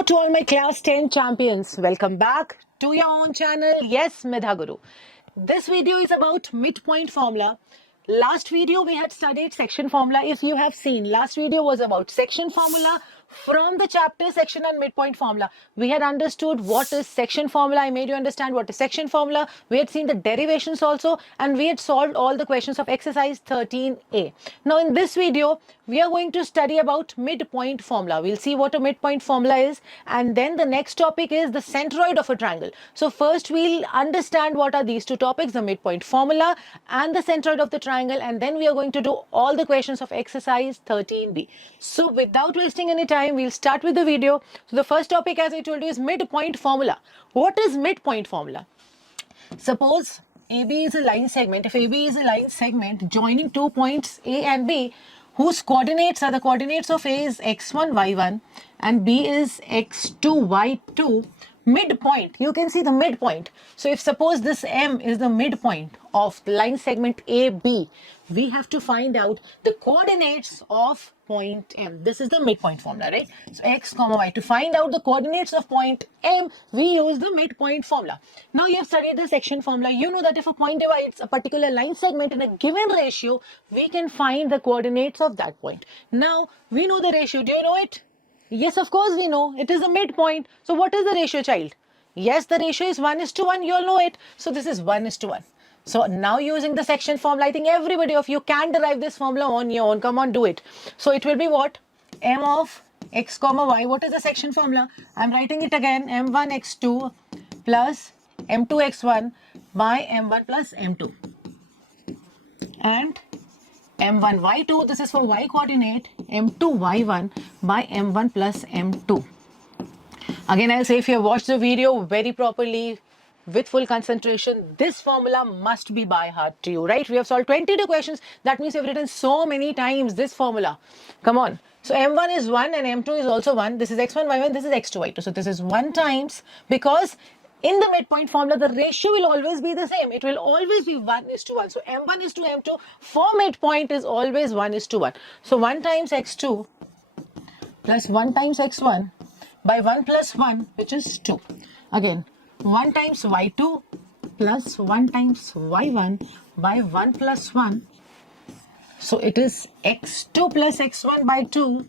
Hello to all my class 10 champions. Welcome back to your own channel. Yes, Medha Guru. This video is about midpoint formula. Last video we had studied section formula. If you have seen, last video was about section formula from the chapter section and midpoint formula. We had understood what is section formula. I made you understand what is section formula. We had seen the derivations also, and we had solved all the questions of exercise 13A. Now in this video, we are going to study about midpoint formula. We'll see what a midpoint formula is, and then the next topic is the centroid of a triangle. So first we'll understand what are these two topics, the midpoint formula and the centroid of the triangle, and then we are going to do all the questions of exercise 13B. So without wasting any time, we'll start with the video. So the first topic, as I told you, is midpoint formula. What is midpoint formula? Suppose AB is a line segment. If AB is a line segment joining two points A and B, whose coordinates are the coordinates of A is x1, y1 and B is x2, y2, midpoint, you can see the midpoint. So if suppose this M is the midpoint of the line segment AB, we have to find out the coordinates of point M. This is the midpoint formula, right? So x comma y. To find out the coordinates of point M, we use the midpoint formula. Now you have studied the section formula. You know that if a point divides a particular line segment in a given ratio, we can find the coordinates of that point. Now we know the ratio. Do you know it? Yes, of course we know. It is a midpoint. So what is the ratio, child? Yes, the ratio is 1:1. You all know it. So this is 1:1. So now using the section formula, I think everybody of you can derive this formula on your own. Come on, do it. So it will be what? M of x comma y. What is the section formula? I'm writing it again. M1 x2 plus M2 x1 by M1 plus M2. And M1 y2, this is for y coordinate, M2 y1 by M1 plus M2. Again, I'll say, if you have watched the video very properly, with full concentration, this formula must be by heart to you, right? We have solved 22 questions. That means you've written so many times this formula. Come on. So M1 is 1 and M2 is also 1. This is x1, y1, this is x2, y2. So this is 1 times, because in the midpoint formula, the ratio will always be the same. It will always be 1:1. So M1 is to M2 for midpoint is always 1:1. So 1 times x2 plus 1 times x1 by 1 plus 1, which is 2. Again, 1 times y2 plus 1 times y1 by 1 plus 1. So it is x2 plus x1 by 2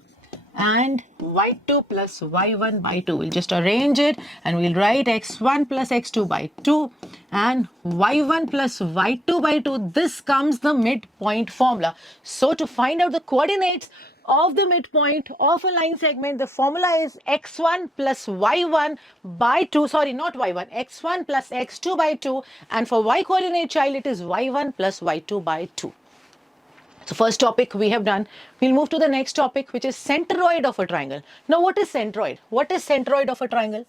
and y2 plus y1 by 2. We'll just arrange it and we'll write x1 plus x2 by 2 and y1 plus y2 by 2. This comes the midpoint formula. So to find out the coordinates of the midpoint of a line segment, the formula is x1 plus y1 by 2, sorry, not y1, x1 plus x2 by 2, and for y coordinate, child, it is y1 plus y2 by 2. So first topic we have done. We'll move to the next topic, which is centroid of a triangle. Now what is centroid? What is centroid of a triangle?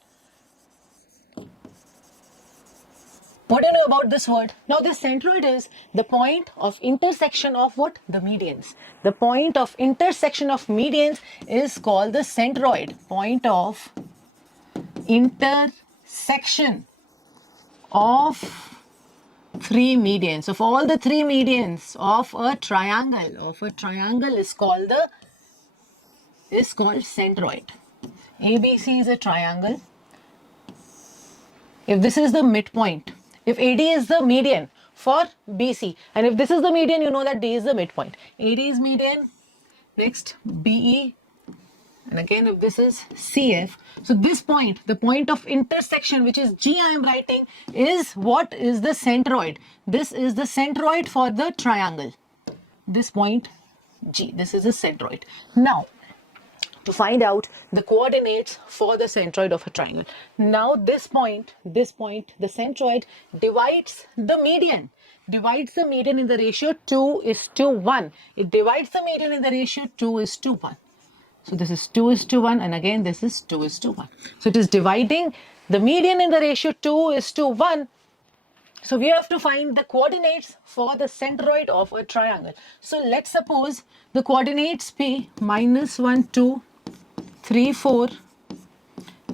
What do you know about this word? Now the centroid is the point of intersection of what? The medians. The point of intersection of medians is called the centroid. Point of intersection of three medians. Of all the three medians of a triangle is called centroid. ABC is a triangle. If this is the midpoint, if AD is the median for BC, and if this is the median, you know that D is the midpoint. AD is median, next BE, and again if this is CF. So this point, the point of intersection, which is G I am writing, is what is the centroid. This is the centroid for the triangle. This point G, this is the centroid. Now, to find out the coordinates for the centroid of a triangle. Now this point, the centroid divides the median. Divides the median in the ratio 2:1. It divides the median in the ratio 2:1. So this is 2:1 and again this is 2:1. So it is dividing the median in the ratio 2:1. So we have to find the coordinates for the centroid of a triangle. So let's suppose the coordinates be -1, 2, 3, 4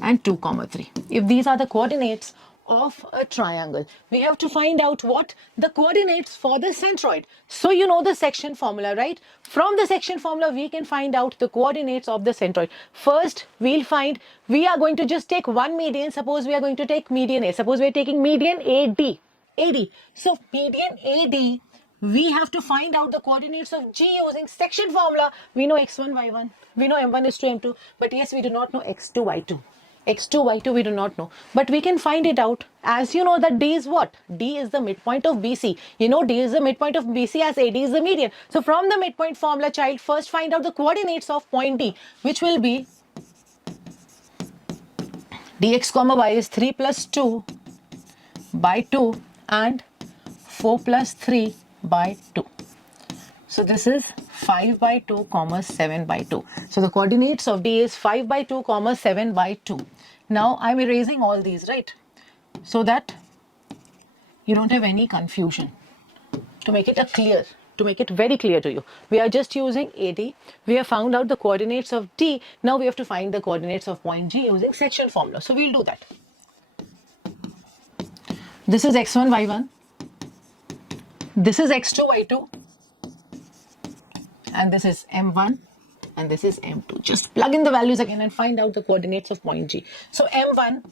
and 2, 3. If these are the coordinates of a triangle. We have to find out what the coordinates for the centroid. So you know the section formula, right? From the section formula, we can find out the coordinates of the centroid. First, we are going to just take one median. Suppose we are going to take median A. Suppose we are taking median AD. So median AD, we have to find out the coordinates of G using section formula. We know x1, y1. We know m1 is to m2. But yes, we do not know x2, y2. X2, Y2 we do not know, but we can find it out. As you know that D is what? D is the midpoint of BC. You know D is the midpoint of BC as AD is the median. So from the midpoint formula, child, first find out the coordinates of point D, which will be dx comma y is 3 plus 2 by 2 and 4 plus 3 by 2. So this is 5 by 2 comma 7 by 2. So the coordinates of D is 5 by 2 comma 7 by 2. Now I'm erasing all these, right? So that you don't have any confusion. To make it to make it very clear to you, we are just using AD. We have found out the coordinates of D. Now we have to find the coordinates of point G using section formula. So we'll do that. This is x1, y1. This is x2, y2. And this is m1 and this is m2. Just plug in the values again and find out the coordinates of point G. So m1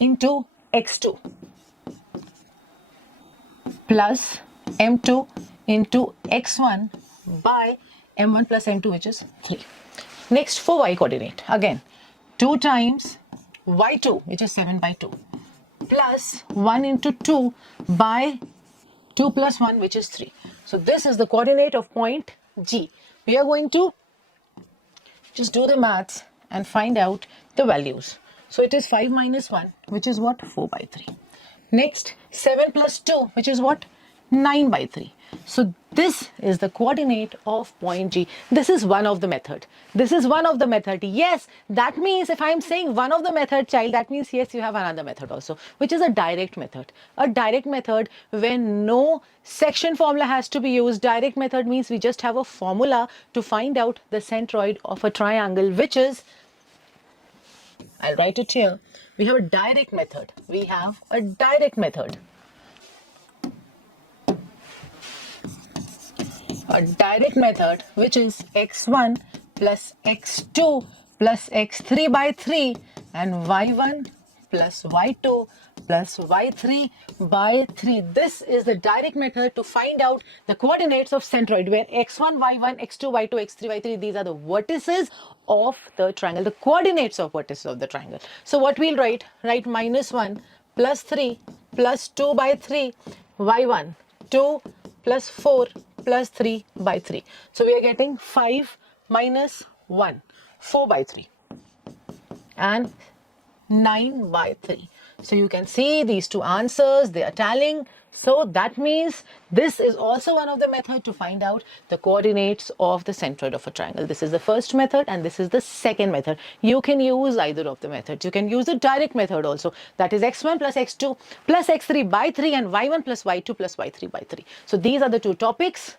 into x2 plus m2 into x1 by m1 plus m2, which is 3. Next, for y coordinate, again 2 times y2, which is 7 by 2, plus 1 into 2 by 2 plus 1, which is 3. So this is the coordinate of point G. We are going to just do the maths and find out the values. So it is 5 minus 1, which is what? 4 by 3. Next, 7 plus 2, which is what? 9 by 3. So this is the coordinate of point G. This is one of the method. This is one of the method. Yes, that means if I am saying one of the method, child, that means yes, you have another method also, which is a direct method. A direct method when no section formula has to be used. Direct method means we just have a formula to find out the centroid of a triangle, which is, I'll write it here. We have a direct method. We have a direct method. A direct method, which is x1 plus x2 plus x3 by 3 and y1 plus y2 plus y3 by 3. This is the direct method to find out the coordinates of centroid, where x1, y1, x2, y2, x3, y3, these are the vertices of the triangle, the coordinates of vertices of the triangle. So what we'll write? Write minus 1 plus 3 plus 2 by 3 y1, 2 plus 4 plus 3 by 3. So we are getting 5 minus 1, 4 by 3 and 9 by 3. So you can see these two answers, they are tallying. So that means this is also one of the methods to find out the coordinates of the centroid of a triangle. This is the first method and this is the second method. You can use either of the methods. You can use the direct method also. That is x1 plus x2 plus x3 by 3 and y1 plus y2 plus y3 by 3. So these are the two topics,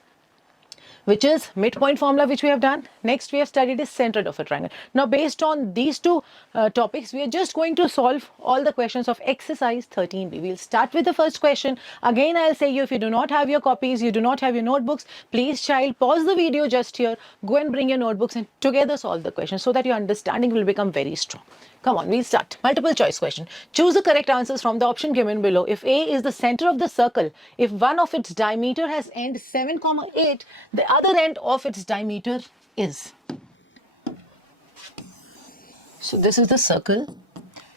which is midpoint formula, which we have done. Next, we have studied the centroid of a triangle. Now, based on these two topics, we are just going to solve all the questions of exercise 13b. We'll start with the first question. Again, I'll say you, if you do not have your copies, you do not have your notebooks, please, child, pause the video just here, go and bring your notebooks and together solve the question so that your understanding will become very strong. Come on, we'll start. Multiple choice question. Choose the correct answers from the option given below. If A is the center of the circle, if one of its diameter has end 7, 8, the other end of its diameter is. So this is the circle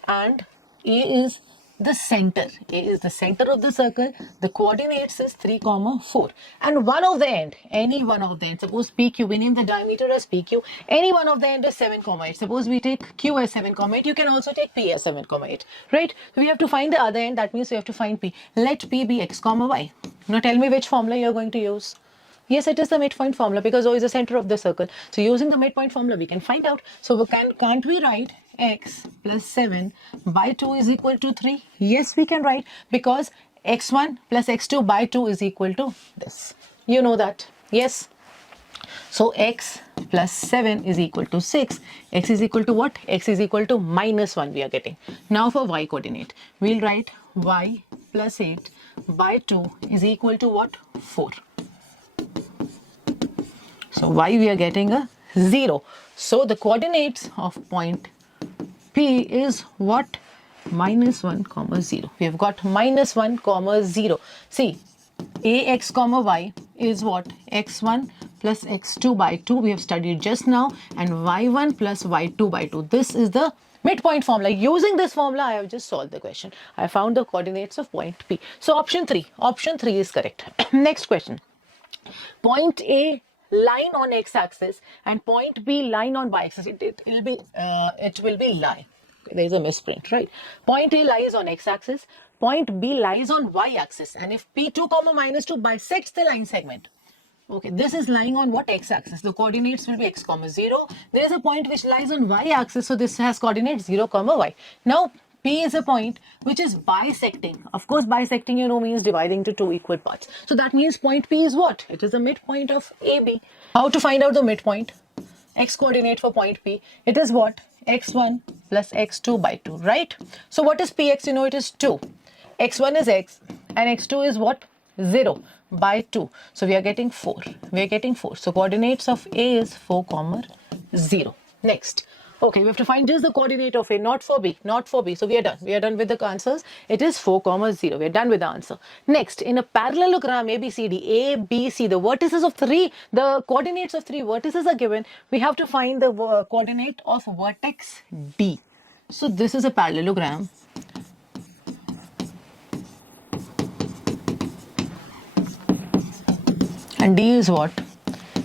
and A is the center. A is the center of the circle. The coordinates is 3, 4. And one of the end, any one of the end, suppose PQ, we name the diameter as PQ. Any one of the end is 7, 8. Suppose we take Q as 7, 8. You can also take P as 7, 8. Right? So we have to find the other end. That means we have to find P. Let P be x, y. Now tell me which formula you are going to use. Yes, it is the midpoint formula because O is the center of the circle. So using the midpoint formula, we can find out. So can't we write x plus 7 by 2 is equal to 3? Yes, we can write, because x1 plus x2 by 2 is equal to this. You know that. Yes. So x plus 7 is equal to 6. X is equal to what? X is equal to minus 1 we are getting. Now for y coordinate, we'll write y plus 8 by 2 is equal to what? 4. So y we are getting a 0. So the coordinates of point P is what? Minus 1 comma 0. We have got minus 1 comma 0. See, ax comma y is what? x1 plus x2 by 2 we have studied just now, and y1 plus y2 by 2. This is the midpoint formula. Using this formula, I have just solved the question. I found the coordinates of point P. So option 3 is correct. Next question. Point A line on x-axis and point B line on y-axis. It will be lie. There is a misprint, right? Point A lies on x-axis, point B lies on y-axis, and if P2 comma minus 2 bisects the line segment, okay, this is lying on what? X-axis. The coordinates will be x comma 0. There is a point which lies on y-axis, so this has coordinates 0 comma y. Now P is a point which is bisecting. Of course, bisecting, you know, means dividing to two equal parts. So that means point P is what? It is the midpoint of AB. How to find out the midpoint? X coordinate for point P. It is what? x1 plus x2 by 2, right? So what is Px? You know, it is 2. x1 is x and x2 is what? 0 by 2. So we are getting 4. We are getting 4. So coordinates of A is 4 comma 0. Next. Okay, we have to find just the coordinate of A, not for B, not for B. So we are done. We are done with the answers. It is 4 comma 0. We are done with the answer. Next, in a parallelogram ABCD, A, B, C, the vertices of 3, the coordinates of 3 vertices are given. We have to find the coordinate of vertex D. So this is a parallelogram. And D is what?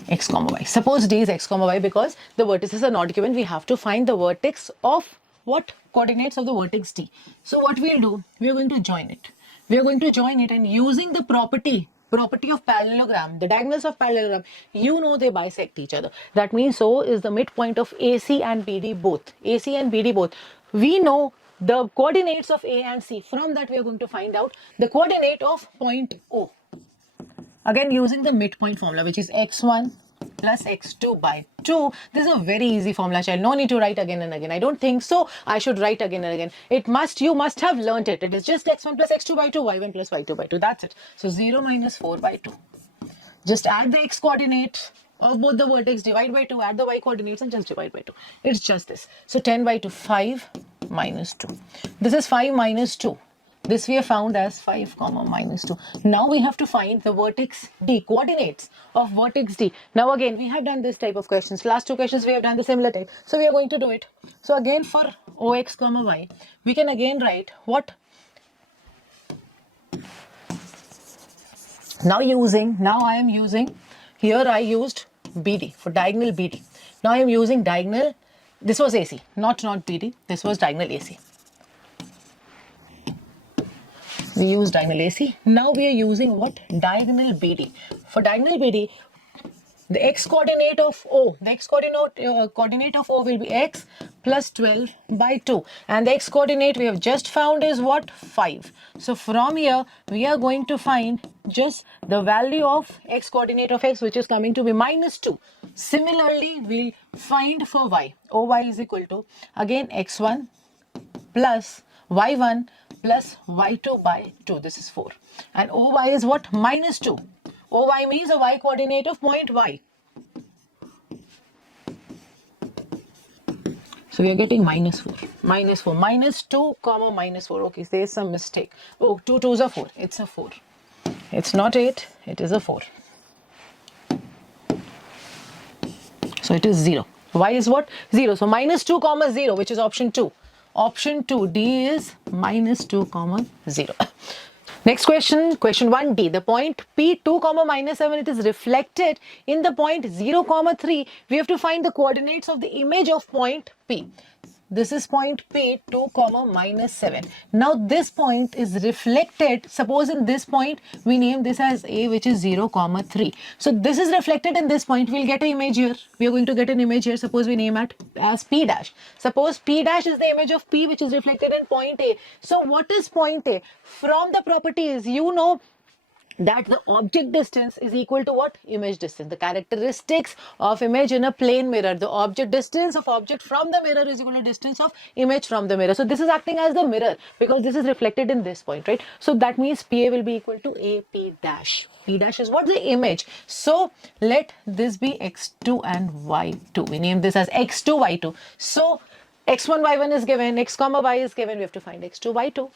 X comma y. Suppose D is x comma y, because the vertices are not given, we have to find the vertex of what? Coordinates of the vertex D. So what we'll do, we are going to join it. We are going to join it, and using the property of parallelogram, the diagonals of parallelogram, you know they bisect each other. That means so is the midpoint of AC and BD both. AC and BD both. We know the coordinates of A and C. From that we are going to find out the coordinate of point O. Again, using the midpoint formula, which is x1 plus x2 by 2. This is a very easy formula, child. No need to write again and again. I don't think so. I should write again and again. You must have learnt it. It is just x1 plus x2 by 2, y1 plus y2 by 2. That's it. So 0 minus 4 by 2. Just add the x coordinate of both the vertex, divide by 2, add the y coordinates and just divide by 2. It's just this. So 10 by 2, 5 minus 2. This is 5 minus 2. This we have found as 5 comma minus 2. Now we have to find the vertex D, coordinates of vertex D. Now again, we have done this type of questions. Last two questions we have done the similar type. So we are going to do it. So again for OX comma Y, we can again write what? Now I am using, here I used BD for diagonal BD. Now I am using diagonal, this was AC, not BD, this was diagonal AC. We use diagonal AC. Now we are using what? Diagonal BD. For diagonal BD, the x coordinate of O, the x coordinate of O will be x plus 12 by 2. And the x coordinate we have just found is what? 5. So from here, we are going to find just the value of x coordinate of x, which is coming to be minus 2. Similarly, we'll find for y. Oy is equal to, again, x1 plus y1 plus y2 by 2. This is 4. And Oy is what? Minus 2. Oy means a y coordinate of point y. So we are getting minus 4. Minus 4. Minus 2 comma minus 4. Okay, there is some mistake. Oh, 2 2s are 4. It's a 4. It's not 8. It is a 4. So it is 0. Y is what? 0. So minus 2 comma 0, which is option 2. Option 2, D is minus 2 comma 0. Next question, question 1D. The point P2 comma minus 7, it is reflected in the point 0 comma 3. We have to find the coordinates of the image of point P. This is point P 2 comma minus 7. Now this point is reflected. Suppose in this point we name this as A, which is 0 comma 3. So this is reflected in this point. We'll get an image here. We are going to get an image here. Suppose we name it as P dash. Suppose P dash is the image of P, which is reflected in point A. So what is point A? From the properties, you know that the object distance is equal to what? Image distance. The characteristics of image in a plane mirror. The object distance of object from the mirror is equal to distance of image from the mirror. So this is acting as the mirror because this is reflected in this point, right? So that means PA will be equal to AP dash. P dash is what? The image. So let this be X2 and Y2. We name this as X2, Y2. So X1, Y1 is given, X comma Y is given. We have to find X2, Y2.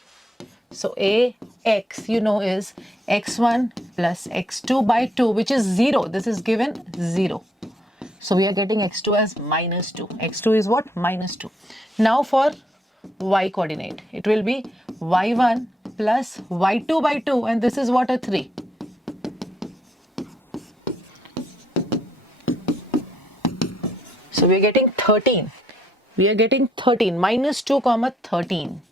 So AX, you know, is x1 plus x2 by 2, which is 0. This is given 0. So we are getting x2 as minus 2. x2 is what? Minus 2. Now for y coordinate, it will be y1 plus y2 by 2, and this is what? A 3. So we are getting 13. We are getting 13. Minus 2 comma 13.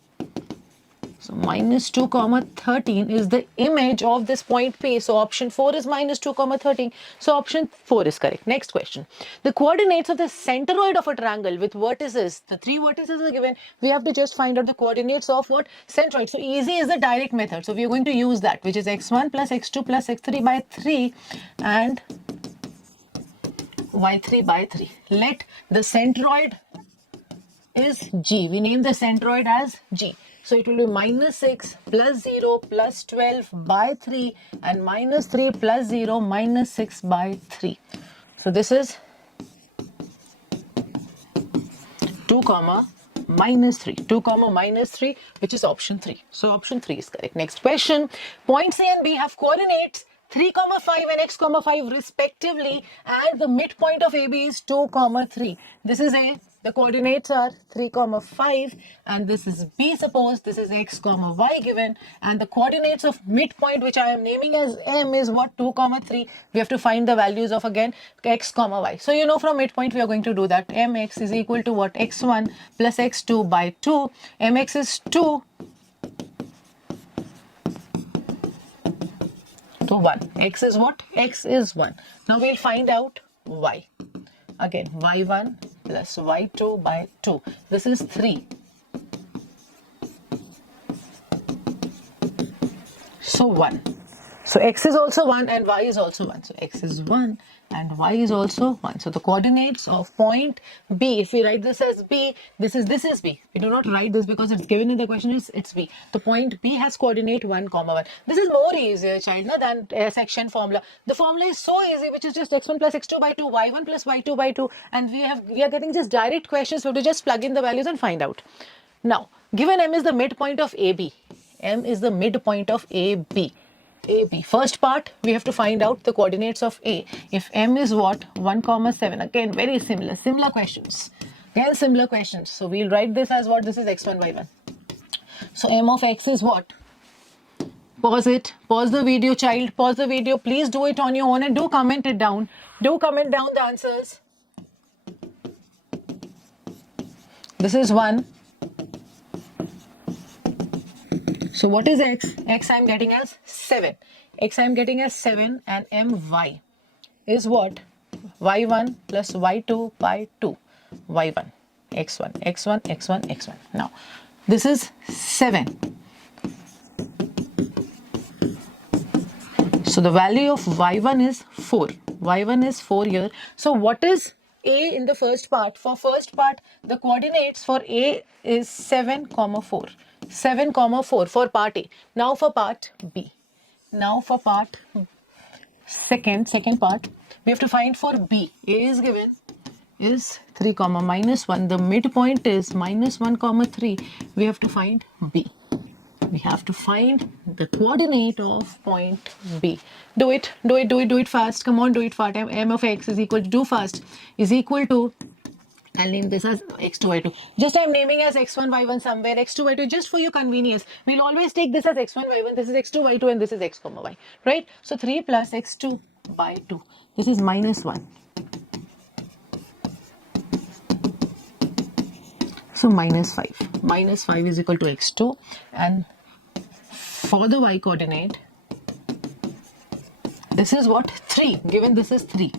So minus 2 comma 13 is the image of this point P. So option 4 is minus 2 comma 13. So option 4 is correct. Next question. The coordinates of the centroid of a triangle with vertices, the 3 vertices are given. We have to just find out the coordinates of what? Centroid. So easy is the direct method. So we are going to use that, which is x1 plus x2 plus x3 by 3 and y3 by 3. Let the centroid is G. We name the centroid as G. So it will be minus 6 plus 0 plus 12 by 3 and minus 3 plus 0 minus 6 by 3. So this is 2 comma minus 3. 2 comma minus 3, which is option 3. So option 3 is correct. Next question. Points A and B have coordinates 3 comma 5 and x comma 5 respectively, and the midpoint of AB is 2 comma 3. This is A. The coordinates are 3 comma 5 and this is B. Suppose this is x comma y given, and the coordinates of midpoint, which I am naming as M, is what? 2 comma 3. We have to find the values of again x comma y. So you know from midpoint we are going to do that. Mx is equal to what? X1 plus x2 by 2. Mx is 2 to 1. X is what? X is 1. Now we'll find out y. Again, y1 plus y2 by 2. This is 3. So 1. So x is also 1 and y is also 1. So x is 1 and y is also 1. So the coordinates of point B, if we write this as B, this is B. We do not write this because it's given in the question, it's B. The point B has coordinate 1 comma 1. This is more easier, child, than section formula. The formula is so easy, which is just x1 plus x2 by 2, y1 plus y2 by 2, and we are getting just direct questions. So we have to just plug in the values and find out. Now, given M is the midpoint of AB, M is the midpoint of AB. AB. First part, we have to find out the coordinates of A. If M is what? 1 comma 7. Again, very similar questions. Again, similar questions. So we'll write this as what? This is x1, y1. So M of x is what? Pause it. Pause the video, child. Pause the video. Please do it on your own and do comment it down. Do comment down the answers. This is 1. So what is x? X I am getting as 7. X I am getting as 7 and my is what? y1 plus y2 by 2. y1, x1, x1, x1, x1. Now, this is 7. So the value of y1 is 4. y1 is 4 here. So what is A in the first part? For first part, the coordinates for A is 7 comma 4. 7 comma 4 for part A. Now for part B. Now for part second part, we have to find for B. A is given is 3 comma minus 1. The midpoint is minus 1 comma 3. We have to find B. We have to find the coordinate of point B. Do it fast. Come on, do it fast. M of x is equal to, do fast, is equal to, I'll name this as x2, y2. Just I'm naming as x1, y1 somewhere, x2, y2, just for your convenience. We'll always take this as x1, y1, this is x2, y2, and this is x comma y, right? So 3 plus x2 by 2. This is minus 1. So minus 5. Minus 5 is equal to x2. And for the y coordinate, this is what? 3. Given this is 3.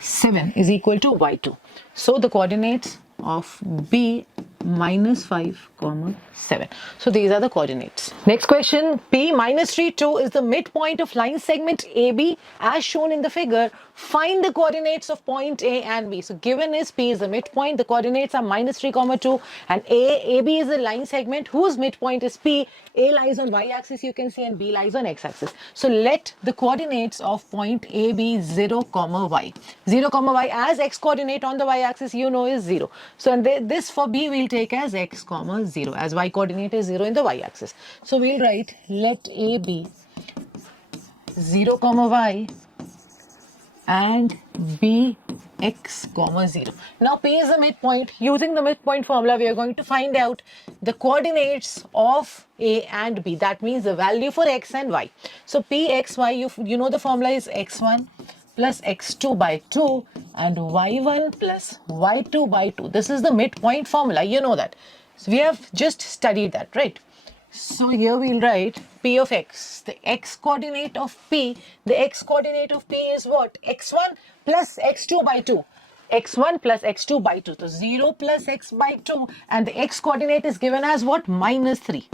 7 is equal to y2. So the coordinates of B -5, 7. So these are the coordinates. Next question, P -3, 2 is the midpoint of line segment AB as shown in the figure. Find the coordinates of point A and B. So given is P is the midpoint, the coordinates are -3, 2, and AB is the line segment whose midpoint is P. A lies on y-axis, you can see, and B lies on x-axis. So let the coordinates of point A be 0, y. 0, y as x coordinate on the y-axis, you know, is 0. So and this for B we'll take as x, 0, as y coordinate is 0 in the y-axis. So we'll write let A be 0, y and B x, 0. Now P is the midpoint. Using the midpoint formula, we are going to find out the coordinates of A and B. That means the value for x and y. So P x, y, you know the formula is x1 plus x2 by 2 and y1 plus y2 by 2. This is the midpoint formula. You know that. So we have just studied that, right? So here we'll write P of x, the x coordinate of P. The x coordinate of P is what? X1 plus x2 by 2. X1 plus x2 by 2. So 0 plus x by 2. And the x coordinate is given as what? -3.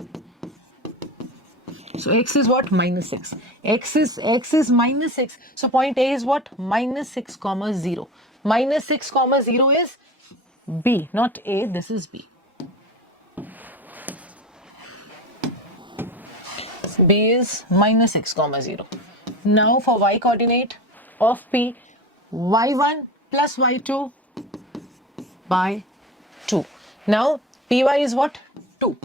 So x is what? -6. X is -6. So point A is what? -6, 0. -6, 0 is B, not A. This is B. B is -6, 0. Now for y coordinate of P, y1 plus y2 by 2. Now Py is what? 2.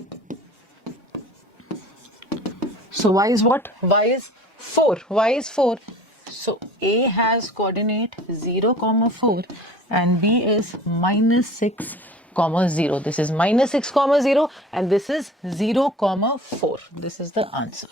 So y is what? Y is 4. Y is 4. So A has coordinate 0, 4 and B is -6, 0. This is -6, 0 and this is 0, 4. This is the answer.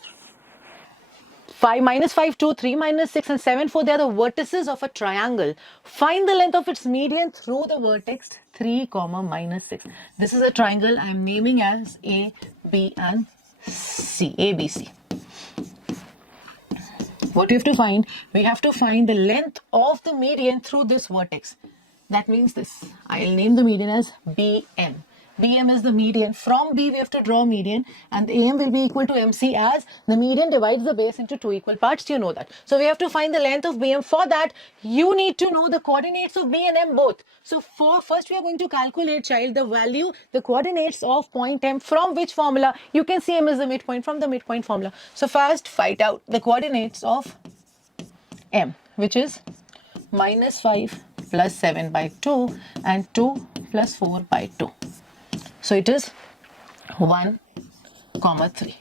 5, -5, 2, 3, -6 and 7, 4, they are the vertices of a triangle. Find the length of its median through the vertex 3, -6. This is a triangle I am naming as A, B and C. A, B, C. What do you have to find? We have to find the length of the median through this vertex. That means this. I'll name the median as BM. BM is the median. From B, we have to draw median, and the AM will be equal to MC as the median divides the base into 2 equal parts. You know that. So we have to find the length of BM. For that, you need to know the coordinates of B and M both. So first, we are going to calculate, child, the value, the coordinates of point M. From which formula? You can see M is the midpoint from the midpoint formula. So first, find out the coordinates of M, which is -5 plus 7 by 2 and 2 plus 4 by 2. So it is 1, 3.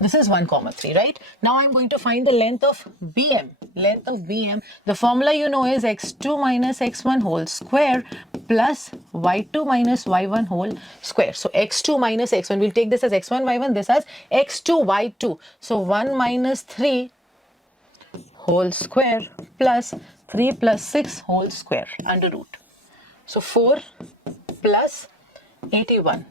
This is 1, 3, right? Now I'm going to find the length of BM. Length of BM. The formula you know is x2 minus x1 whole square plus y2 minus y1 whole square. So x2 minus x1. We'll take this as x1, y1. This as x2, y2. So 1 minus 3 whole square plus 3 plus 6 whole square under root. So 4 plus 81,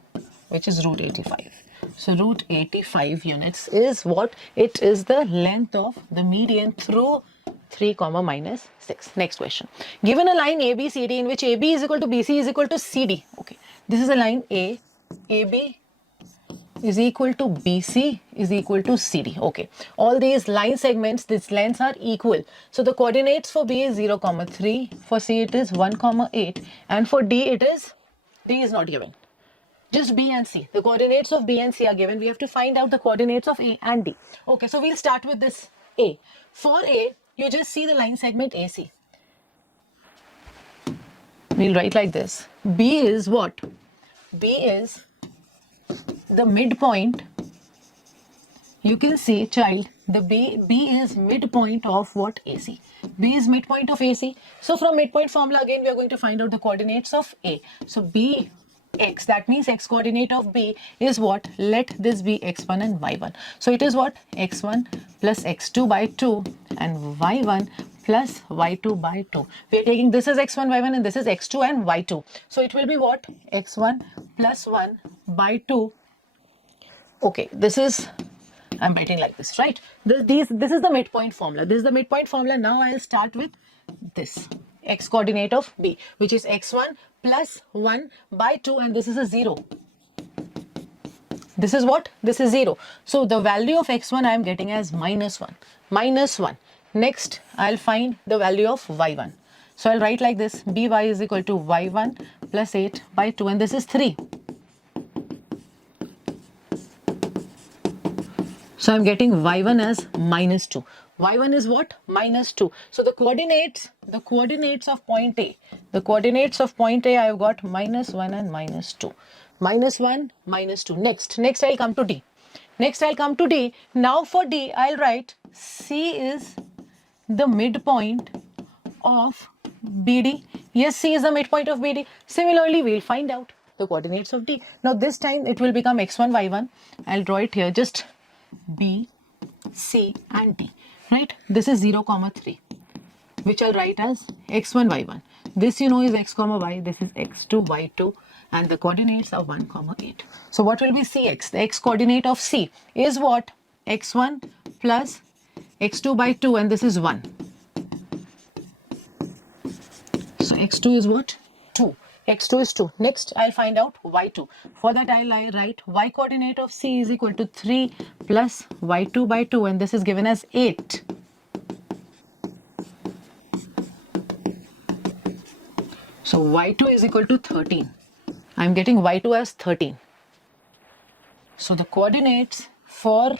which is root 85. So root 85 units is what? It is the length of the median through 3, -6. Next question. Given a line ABCD in which AB is equal to BC is equal to CD. Okay. This is a line A, AB is equal to BC is equal to CD. Okay. All these line segments, these lengths are equal. So the coordinates for B is 0, 3. For C it is 1, 8. And for D it is, D is not given. Just B and C. The coordinates of B and C are given. We have to find out the coordinates of A and D. Okay, so we'll start with this A. For A, you just see the line segment AC. We'll write like this. B is what? B is the midpoint. You can see, child, the B is midpoint of what? AC. B is midpoint of AC. So from midpoint formula, again, we are going to find out the coordinates of A. So B x, that means x coordinate of B is what? Let this be x1 and y1. So it is what? x1 plus x2 by 2 and y1 plus y2 by 2. We are taking this as x1, y1 and this is x2 and y2. So it will be what? x1 plus 1 by 2. Okay, this is, I'm writing like this, right? This is the midpoint formula. This is the midpoint formula. Now I'll start with this. x coordinate of B, which is x1 plus 1 by 2, and this is a 0. This is what? This is 0. So the value of x1 I am getting as minus 1. Minus 1. Next, I'll find the value of y1. So I'll write like this. By is equal to y1 plus 8 by 2, and this is 3. So I'm getting y1 as minus 2. Y1 is what? Minus 2. So the coordinates of point A, I have got minus 1 and minus 2. Minus 1, minus 2. Next I'll come to D. Now for D, I'll write C is the midpoint of BD. Yes, C is the midpoint of BD. Similarly, we'll find out the coordinates of D. Now this time it will become x1, y1. I'll draw it here, just B, C and D. Right? This is 0, 3, which I'll write as x1, y1. This you know is x, y. This is x2, y2. And the coordinates are 1, 8. So what will be Cx? The x coordinate of C is what? x1 plus x2 by 2, and this is 1. So x2 is what? 2. x2 is 2. Next, I'll find out y2. For that, I'll write y coordinate of C is equal to 3 plus y2 by 2, and this is given as 8. So y2 is equal to 13. I'm getting y2 as 13. So the coordinates for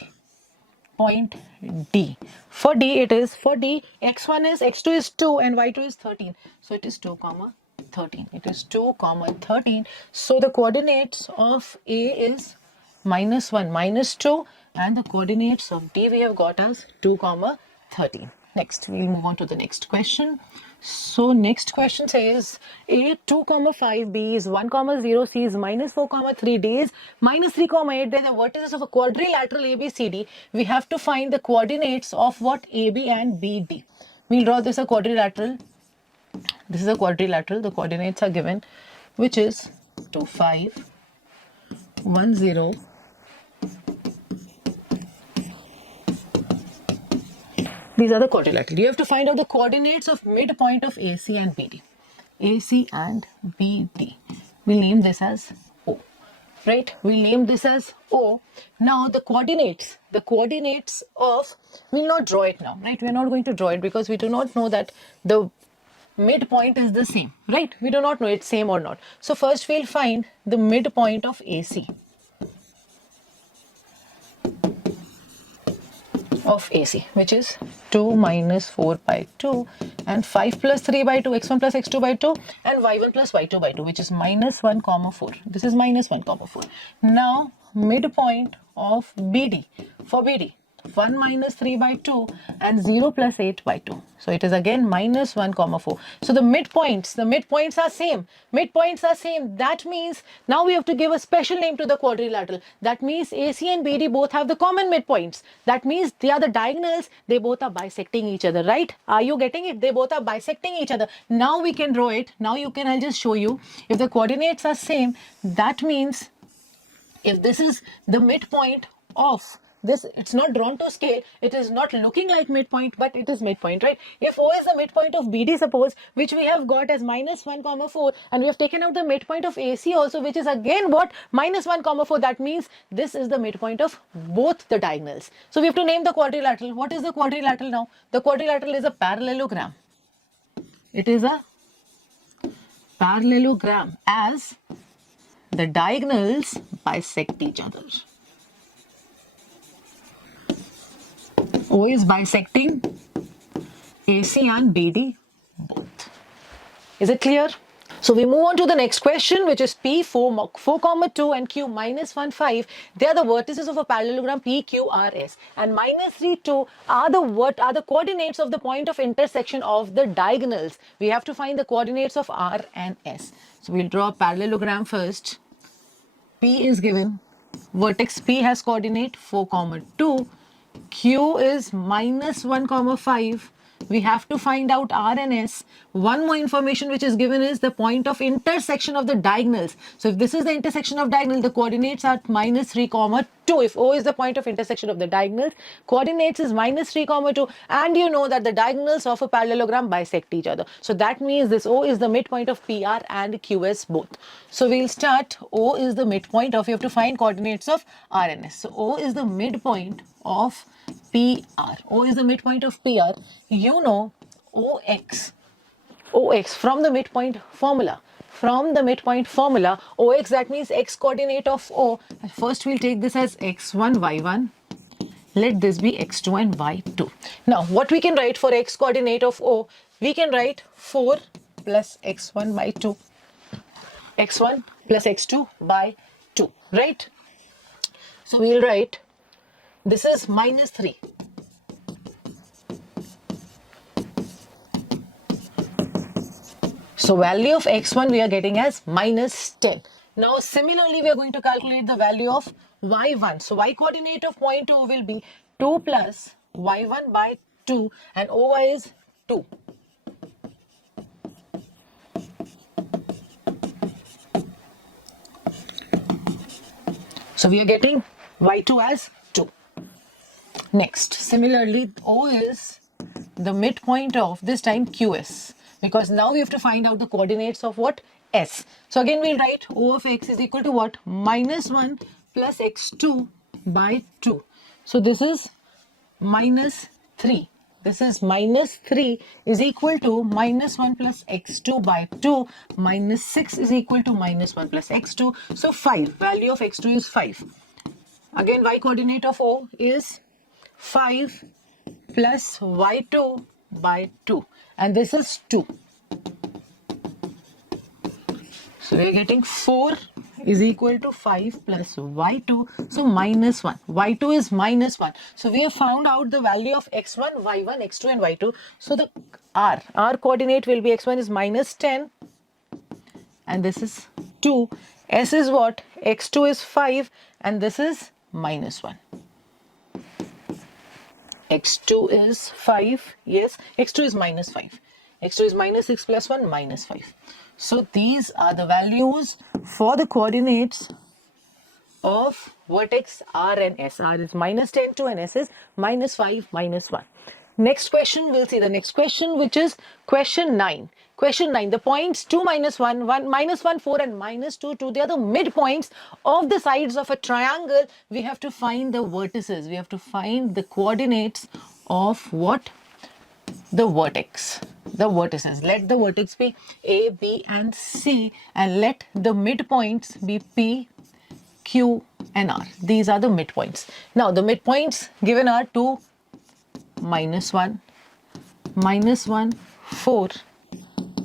point D. For D, x2 is 2 and y2 is 13. So it is 2, 13. It is 2, 13. So the coordinates of A is minus 1, minus 2, and the coordinates of D we have got as 2, 13. Next, we'll move on to the next question. So next question says A 2, 5, B is 1, 0, C is minus 4, 3, D is minus 3, 8. Then the vertices of a quadrilateral ABCD, we have to find the coordinates of what? AB and BD. We'll draw this a quadrilateral. This is a quadrilateral. The coordinates are given, which is 2, 5, 1, 0. These are the quadrilateral. You have to find out the coordinates of midpoint of AC and BD. AC and BD. We'll name this as O. Right? We'll name this as O. Now the coordinates of, we'll not draw it now, right? We're not going to draw it because we do not know that the midpoint is the same, right? We do not know it's same or not. So first we'll find the midpoint of AC. Of AC, which is 2 minus 4 by 2 and 5 plus 3 by 2, x1 plus x2 by 2, and y1 plus y2 by 2, which is minus 1, 4. This is minus 1, 4. Now, midpoint of BD. For BD, 1 minus 3 by 2 and 0 plus 8 by 2. So it is again minus 1, 4. So the midpoints are same. That means now we have to give a special name to the quadrilateral. That means AC and BD both have the common midpoints. That means they are the diagonals. They both are bisecting each other, right? Are you getting it? They both are bisecting each other. Now we can draw it. I'll just show you. If the coordinates are same, that means if this is the midpoint of this, it's not drawn to scale, it is not looking like midpoint, but it is midpoint, right? If O is the midpoint of BD, suppose, which we have got as minus 1, 4, and we have taken out the midpoint of AC also, which is again what? Minus 1, 4. That means this is the midpoint of both the diagonals. So we have to name the quadrilateral. What is the quadrilateral now? The quadrilateral is a parallelogram. It is a parallelogram as the diagonals bisect each other. O is bisecting AC and BD both. Is it clear? So we move on to the next question, which is P 4, 2 and Q minus 1, 5. They are the vertices of a parallelogram PQRS, and minus 3, 2 are the coordinates of the point of intersection of the diagonals. We have to find the coordinates of R and S. So we'll draw a parallelogram first. P is given. Vertex P has coordinate 4, 2. Q is minus 1, 5. we have to find out R and S. One more information which is given is the point of intersection of the diagonals. So if this is the intersection of diagonal, the coordinates are minus 3 comma 2. If O is the point of intersection of the diagonals, coordinates is minus 3 comma 2, and you know that the diagonals of a parallelogram bisect each other. So that means this O is the midpoint of PR and QS both. So we'll start. O is the midpoint of, you have to find coordinates of R and S. So O is the midpoint of PR. O is the midpoint of PR. You know OX from the midpoint formula. From the midpoint formula, OX, that means X coordinate of O. First we'll take this as X1, Y1. Let this be X2 and Y2. Now what we can write for X coordinate of O? We can write 4 plus X1 by 2. X1 plus X2 by 2, right? So we'll write, this is minus 3. So value of X1 we are getting as minus 10. Now similarly we are going to calculate the value of Y1. So Y coordinate of point O will be 2 plus Y1 by 2, and OY is 2. So we are getting Y2 as 2. Next, similarly, O is the midpoint of this time QS, because now we have to find out the coordinates of what? S. So again we'll write O of X is equal to what? Minus 1 plus X2 by 2. So this is minus 3. This is minus 3 is equal to minus 1 plus X2 by 2. Minus 6 is equal to minus 1 plus X2. So 5. Value of X2 is 5. Again, Y coordinate of O is 5 plus Y2 by 2. And this is 2. So we are getting 4 is equal to 5 plus Y2. So minus 1. Y2 is minus 1. So we have found out the value of X1, Y1, X2 and Y2. So the R coordinate will be X1 is minus 10. And this is 2. S is what? X2 is 5. And this is minus 1. X2 is 5. Yes, X2 is minus 5. X2 is minus 6 plus 1, minus 5. So these are the values for the coordinates of vertex R and S. R is minus 10, 2, and S is minus 5, minus 1. Next question, we'll see the next question, which is question 9. Question 9, the points 2, minus 1, 1, minus 1, 4, and minus 2, 2, they are the midpoints of the sides of a triangle. We have to find the vertices. We have to find the coordinates of what? The vertex. The vertices. Let the vertex be A, B, and C, and let the midpoints be P, Q, and R. These are the midpoints. Now the midpoints given are 2, minus 1, minus 1, 4,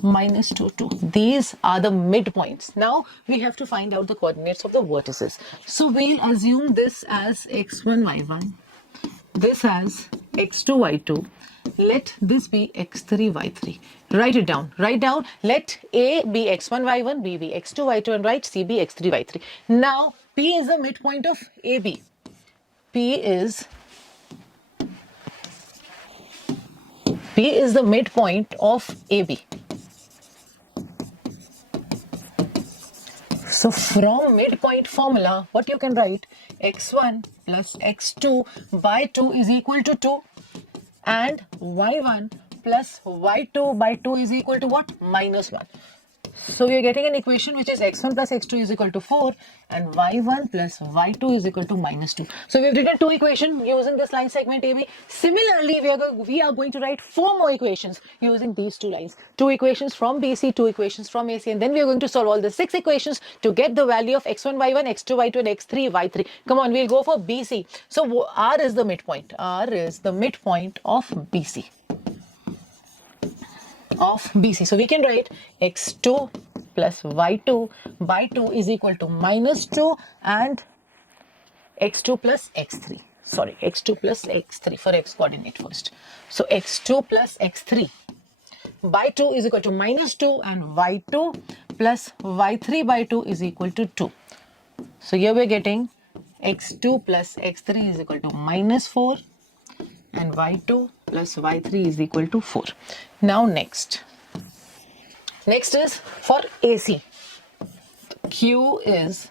minus 2, 2. These are the midpoints. Now we have to find out the coordinates of the vertices. So we'll assume this as X1, Y1. This as X2, Y2. Let this be X3, Y3. Write it down. Write down. Let A be X1, Y1, B be X2, Y2, and write C be X3, Y3. Now P is the midpoint of AB. P is the midpoint of AB. So from midpoint formula, what you can write? X1 plus X2 by 2 is equal to 2. And Y1 plus Y2 by 2 is equal to what? Minus 1. So we are getting an equation which is X1 plus X2 is equal to 4 and Y1 plus Y2 is equal to minus 2. So we have written 2 equations using this line segment AB. Similarly, we are going to write 4 more equations using these 2 lines. 2 equations from BC, 2 equations from AC, and then we are going to solve all the 6 equations to get the value of X1, Y1, X2, Y2, and X3, Y3. Come on, we'll go for BC. So R is the midpoint. R is the midpoint of BC. So we can write X2 plus Y2 by 2 is equal to minus 2 and X2 plus X3. Sorry, X2 plus X3 for X coordinate first. So X2 plus X3 by 2 is equal to minus 2 and Y2 plus Y3 by 2 is equal to 2. So here we're getting X2 plus X3 is equal to minus 4 and Y2 plus y3 is equal to 4. Now next is for AC. Q is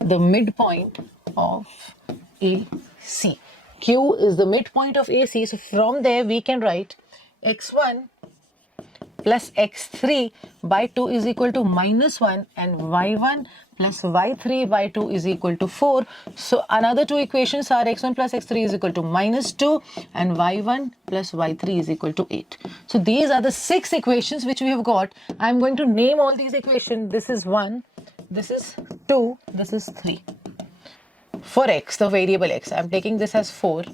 the midpoint of AC. Q is the midpoint of AC. So from there we can write x1 plus x3 by 2 is equal to -1 and y1 plus y3 by 2 is equal to 4. So another two equations are x1 plus x3 is equal to -2 and y1 plus y3 is equal to 8. So these are the 6 equations which we have got. I'm going to name all these equations. This is 1, this is 2, this is 3. For x, the variable x, I'm taking this as 4,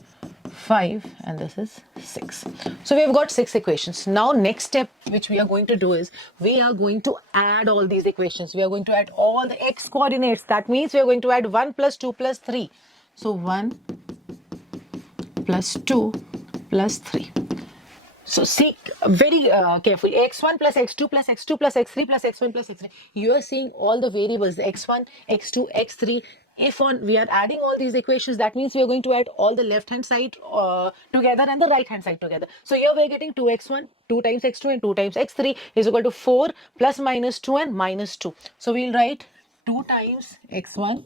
5 and this is 6. So we have got 6 equations. Now next step which we are going to do is we are going to add all these equations. We are going to add all the x coordinates. That means we are going to add 1 plus 2 plus 3. So 1 plus 2 plus 3. So see very carefully, x1 plus x2 plus x2 plus x3 plus x1 plus x3. You are seeing all the variables, x1, x2, x3. If we are adding all these equations, that means we are going to add all the left hand side together and the right hand side together. So here we are getting 2x1, 2 times x2 and 2 times x3 is equal to 4 plus -2 and -2. So we'll write 2 times x1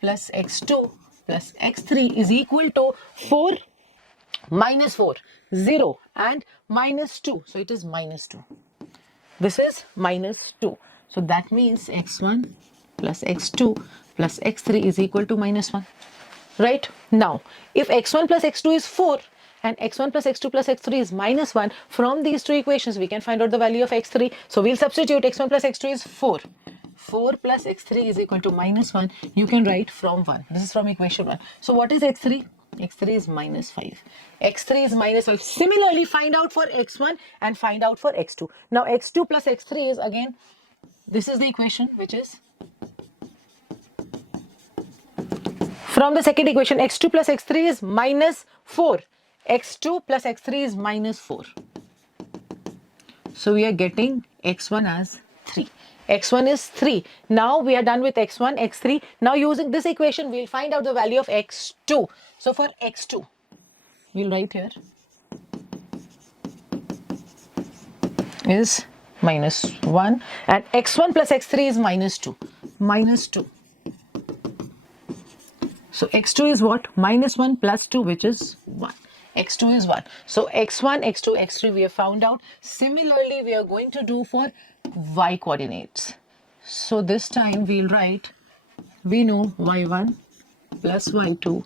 plus x2 plus x3 is equal to 4 minus 4, 0 and -2. So it is -2. This is -2. So that means x1 plus x2 plus x3 is equal to -1. Right? Now, if x1 plus x2 is 4 and x1 plus x2 plus x3 is -1, from these two equations we can find out the value of x3. So we'll substitute x1 plus x2 is 4. 4 plus x3 is equal to -1. You can write from 1. This is from equation 1. So what is x3? x3 is -5. x3 is -5. Similarly, find out for x1 and find out for x2. Now x2 plus x3 is again, this is the equation which is from the second equation. X2 plus x3 is -4. x2 plus x3 is -4. So we are getting x1 as 3. x1 is 3. Now we are done with x1, x3. Now using this equation, we'll find out the value of x2. So for x2, we'll write here is -1 and x1 plus x3 is -2. -2. So x2 is what? -1 plus 2, which is 1. x2 is 1. So x1, x2, x3 we have found out. Similarly, we are going to do for y coordinates. So this time we'll write, we know y1 plus y2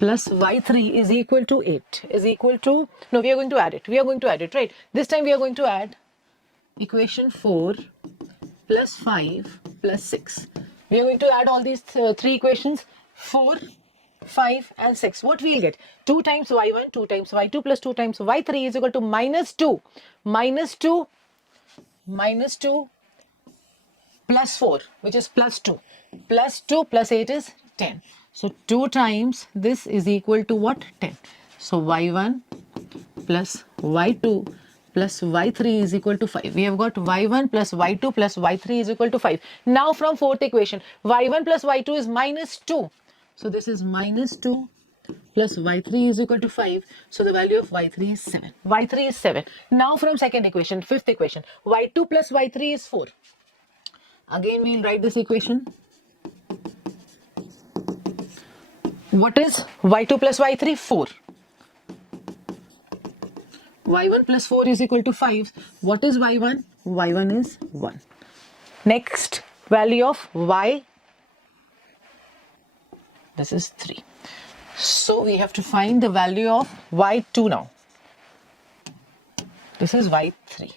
plus y3 is equal to 8. Is equal to, no, we are going to add it. We are going to add it, right? This time we are going to add equation 4 plus 5 plus 6. We are going to add all these three equations, 4, 5 and 6. What we'll get? 2 times y1, 2 times y2 plus 2 times y3 is equal to -2. -2 plus 4, which is +2. +2 plus 8 is 10. So 2 times this is equal to what? 10. So y1 plus y2 plus y3 is equal to 5. We have got y1 plus y2 plus y3 is equal to 5. Now from fourth equation, y1 plus y2 is -2. So this is -2 plus y3 is equal to 5. So the value of y3 is 7. y3 is 7. Now from second equation, fifth equation, y2 plus y3 is 4. Again we'll write this equation. What is y2 plus y3? 4. y1 plus 4 is equal to 5. What is y1? y1 is 1. Next value of y, this is 3. So we have to find the value of y2 now. This is y3.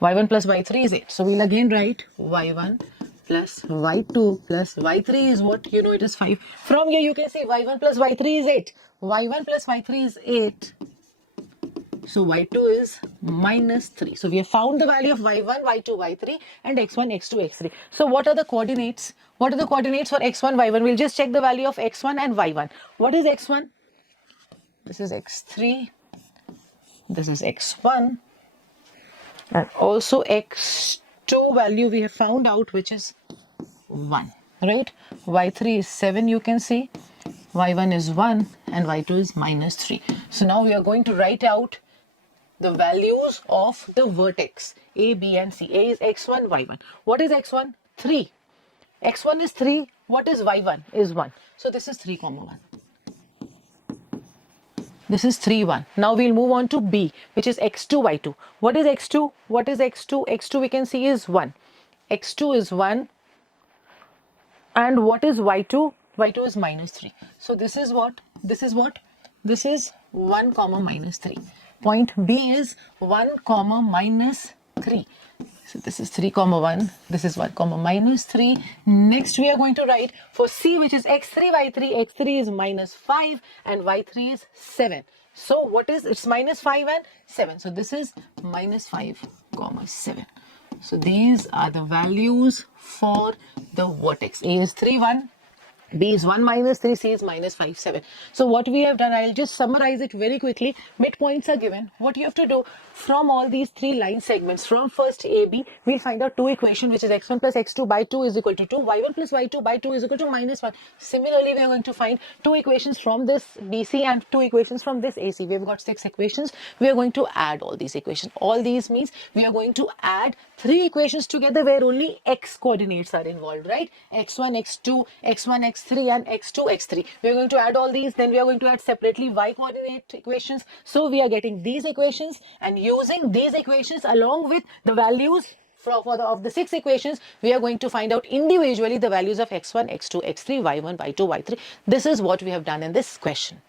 y1 plus y3 is 8. So we'll again write y1 plus y2 plus y3 is what? You know it is 5. From here you can see y1 plus y3 is 8. y1 plus y3 is 8. So y2 is -3. So we have found the value of y1, y2, y3 and x1, x2, x3. So what are the coordinates? What are the coordinates for x1, y1? We'll just check the value of x1 and y1. What is x1? This is x3. This is x1. And also x2 value we have found out, which is 1. Right? y3 is 7, you can see. y1 is 1 and y2 is minus 3. So now we are going to write out the values of the vertex A, B and C. A is x1, y1. What is x1? 3. X1 is 3. What is y1? Is 1. So this is 3 comma 1. This is 3, 1. Now we'll move on to B, which is x2, y2. What is x2? What is x2? X2 we can see is 1. X2 is 1. And what is y2? Y2 is minus 3. So this is what? This is what? This is 1 comma minus 3. Point B is 1 comma minus 3. So this is 3 comma 1. This is 1 comma minus 3. Next we are going to write for C, which is x3, y3. x3 is minus 5 and y3 is 7. So what is, it's minus 5 and 7. So this is minus 5 comma 7. So these are the values for the vertex. A is 3, 1. B is 1 minus 3, C is minus 5, 7. So what we have done, I'll just summarize it very quickly. Midpoints are given. What you have to do from all these 3 line segments, from first A, B, we'll find out 2 equation, which is x1 plus x2 by 2 is equal to 2, y1 plus y2 by 2 is equal to minus 1. Similarly, we are going to find 2 equations from this BC and 2 equations from this AC. We've got 6 equations. We are going to add all these equations. All these means we are going to add 3 equations together where only x coordinates are involved, right? x1, x2, x1, x3 and x2, x3. We are going to add all these. Then we are going to add separately y coordinate equations. So we are getting these equations, and using these equations along with the values of the 6 equations, we are going to find out individually the values of x1, x2, x3, y1, y2, y3. This is what we have done in this question.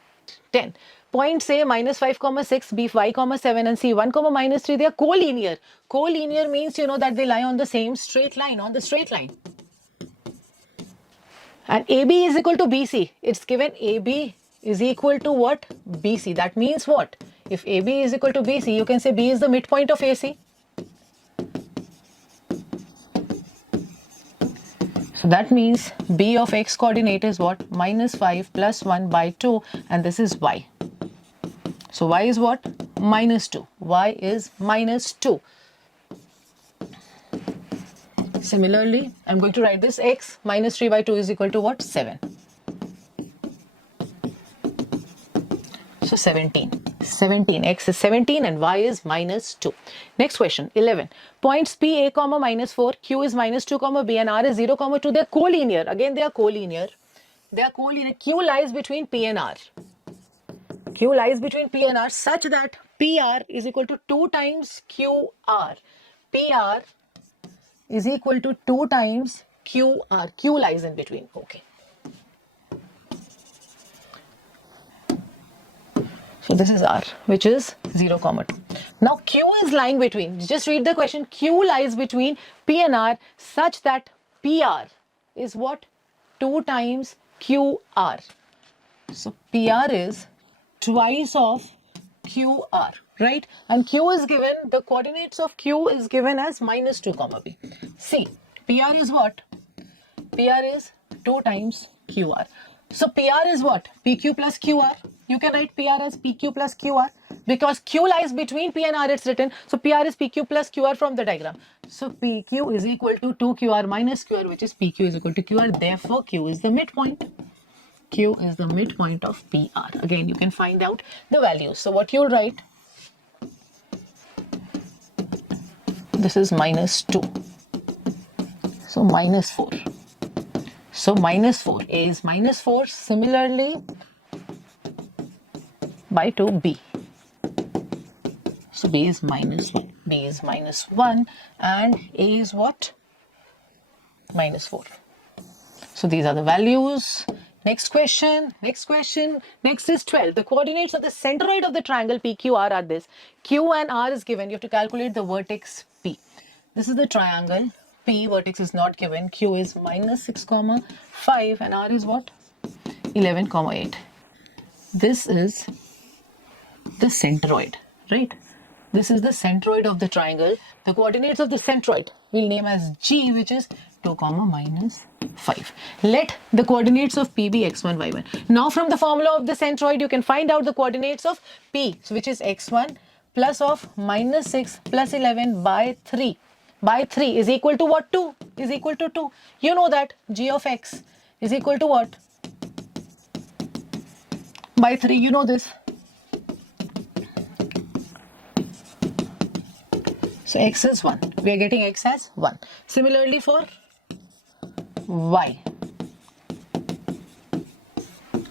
10. Points A minus 5 comma 6, B 5 comma 7 and C 1 comma minus 3, they are collinear. Collinear means you know that they lie on the same straight line, on the straight line. And AB is equal to BC. It's given AB is equal to what? BC. That means what? If AB is equal to BC, you can say B is the midpoint of AC. So that means B of x coordinate is what? Minus 5 plus 1 by 2, and this is y. So y is what? Minus 2. Y is minus 2. Similarly, I'm going to write this x minus 3 by 2 is equal to what? 7. So 17. 17. X is 17 and y is minus 2. Next question, 11. Points P, A, comma minus 4, Q is minus 2, comma B, and R is 0, comma 2. They are collinear. Again, they are collinear. They are collinear. Q lies between P and R. Q lies between P and R such that PR is equal to 2 times QR. PR is equal to 2 times QR. Q lies in between. Okay. So this is R, which is 0, comma 2. Now Q is lying between. Just read the question. Q lies between P and R such that PR is what? 2 times QR. So PR is twice of QR, right? And Q is given, the coordinates of Q is given as minus 2, comma B. See, PR is what? PR is 2 times QR. So PR is what? PQ plus QR. You can write PR as PQ plus QR because Q lies between P and R, it's written. So PR is PQ plus QR from the diagram. So PQ is equal to 2QR minus QR, which is PQ is equal to QR. Therefore, Q is the midpoint. Q is the midpoint of PR. Again, you can find out the values. So what you'll write, this is minus 2. So minus 4. So minus 4. A is minus 4. Similarly, by 2, B. So B is minus 1. B is minus 1 and A is what? Minus 4. So these are the values. Next question. Next is 12. The coordinates of the centroid of the triangle PQR are this. Q and R is given. You have to calculate the vertex P. This is the triangle. P vertex is not given. Q is minus 6, comma 5 and R is what? 11, comma 8. This is the centroid, right? This is the centroid of the triangle. The coordinates of the centroid we'll name as G, which is 2, comma minus 5. Let the coordinates of P be x1, y1. Now from the formula of the centroid, you can find out the coordinates of P, which is x1 plus of minus 6 plus 11 by 3. By 3 is equal to what? 2 is equal to 2. You know that G of x is equal to what? by 3. You know this. So x is 1. We are getting x as 1. Similarly for y.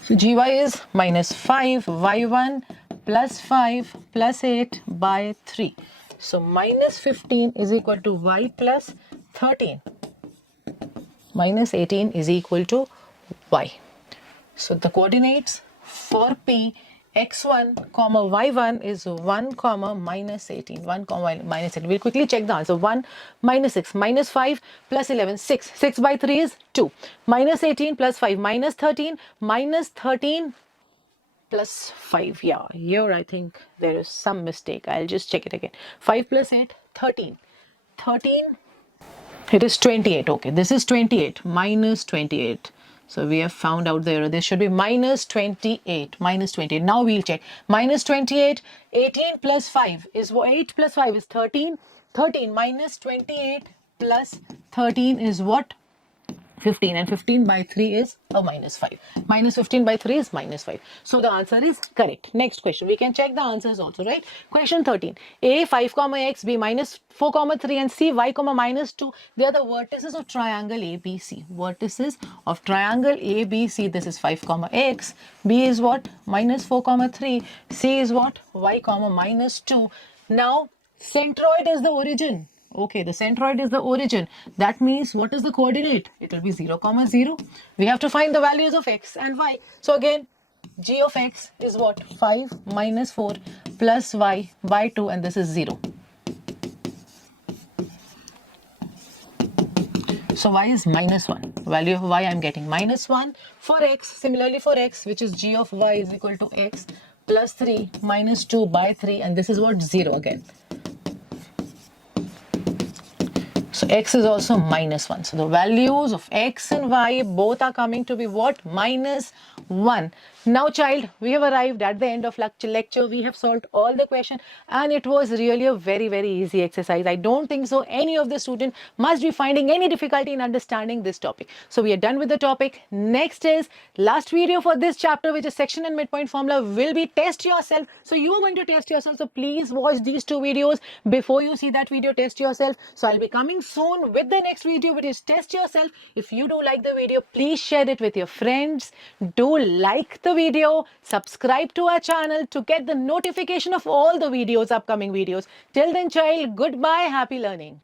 So gy is minus 5, y1 plus 5 plus 8 by 3. So minus 15 is equal to y plus 13. Minus 18 is equal to y. So the coordinates for P x1 comma y1 is 1 comma minus 18. 1 comma minus 18. We'll quickly check the answer. 1 minus 6 minus 5 plus 11 6. 6 by 3 is 2. Minus 18 plus 5 minus 13. Minus 13 plus 5. Yeah, here I think there is some mistake. I'll just check it again. 5 plus 8, 13. 13, it is 28. Okay, this is 28 minus 28. So we have found out the error. This should be minus 28. Minus 28. Now we'll check. Minus 28. 18 plus 5 is 8 plus 5 is 13. 13 minus 28 plus 13 is what? 15, and 15 by 3 is a minus 5. Minus 15 by 3 is minus 5. So the answer is correct. Next question. We can check the answers also, right? Question 13. A 5 comma x, B minus 4 comma 3, and C y comma minus 2. They are the vertices of triangle ABC. Vertices of triangle ABC. This is 5 comma x. B is what? Minus 4 comma 3. C is what? Y comma minus 2. Now centroid is the origin. Okay, the centroid is the origin. That means what is the coordinate? It will be 0 comma 0. We have to find the values of x and y. So again, g of x is what? 5 minus 4 plus y by 2, and this is 0. So y is minus 1. Value of y I am getting minus 1. For x, similarly for x, which is g of y is equal to x plus 3 minus 2 by 3, and this is what? 0 again. So x is also minus 1. So the values of x and y both are coming to be what? Minus 1. Now child, we have arrived at the end of lecture. We have solved all the questions, and it was really a very easy exercise. I don't think so any of the student must be finding any difficulty in understanding this topic. So we are done with the topic. Next is last video for this chapter, which is section and midpoint formula, will be test yourself. So you are going to test yourself. So please watch these two videos before you see that video, test yourself. So I'll be coming soon with the next video, which is test yourself. If you do like the video, please share it with your friends. Do like the video, subscribe to our channel to get the notification of all the videos, upcoming videos. Till then child, goodbye, happy learning.